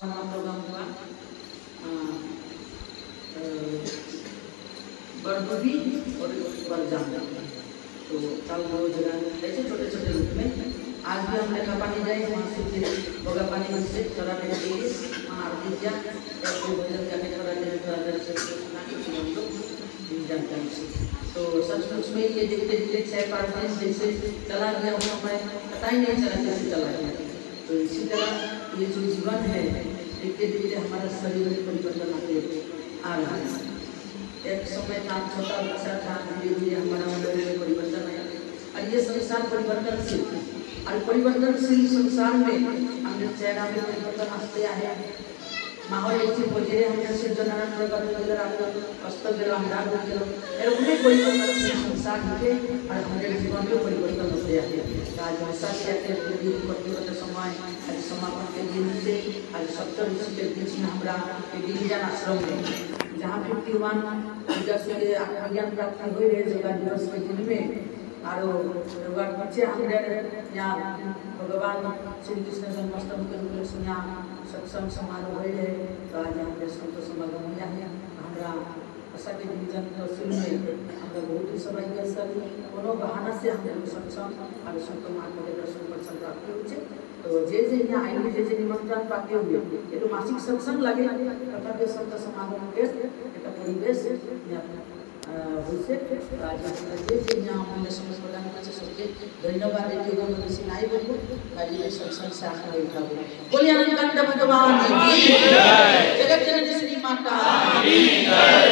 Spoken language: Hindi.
प्रोग्राम हुआ बड़बुदी और बड़जाम। तो कल वो जगह ऐसे छोटे छोटे रूप में आज भी हम लेखा पानी जाए वहाँ से बगा पानी में से चलाने के लिए वहाँ आरती किया और वो भजन जाने कराने हम लोग जानते हैं। तो सचमुच में ये देखते देखते 6-5 दिन जैसे चला गया वो हमें पता ही नहीं चला कैसे चला गया। तो इसी तरह ये जो जीवन है देखते देखते हमारा शरीर में परिवर्तन आ रहा है। एक समय था छोटा बच्चा था, धीरे धीरे हमारा मन में परिवर्तन आया और ये संसार परिवर्तनशील और परिवर्तनशील संसार में हमने चेहरा में परिवर्तन आते आए माहौल ऐसे बजे हमने से जनन प्रकार नजर आते अस्त गेलो अंधार हो गेलो एरकमे परिवर्तनशील संसार है और हमारे जीवन में परिवर्तन होते आए। आज ऐसा कहते हैं कि परिवर्तन समय आज समापन के दिन से आज 70 के बीच में हमरा एक गिरिजन आश्रम में जहाँ 51 विज्ञान प्राप्ति हुई है योगा दिवस के दिन में और योगा बच्चे हमारे यहाँ भगवान श्री कृष्ण जन्माष्टमी के रूप में सुना सत्संग समारोह हुई है। तो आज हमारे संत समागम हुआ है हमारा ऐसा के गिरिजन तहसील में हमारा बहुत ही समय के सर कोनो बहाना से हमारे सत्संग और संत महात्मा के दर्शन पर प्राप्ति हुई। तो जे यहाँ आएंगे जे निमंत्रण प्राप्त हुए ये तो मासिक सत्संग लगे तथा के संत समागम के एक परिवेश होइसे आज जे यहाँ हमने समझ प्रदान करছে सबके धन्यवाद देते हुए मैं किसी नहीं बोलूं खाली सत्संग से आकर बैठा हूं। बोलिए अनंत भगवान की जय, जगत जननी श्री माता की जय।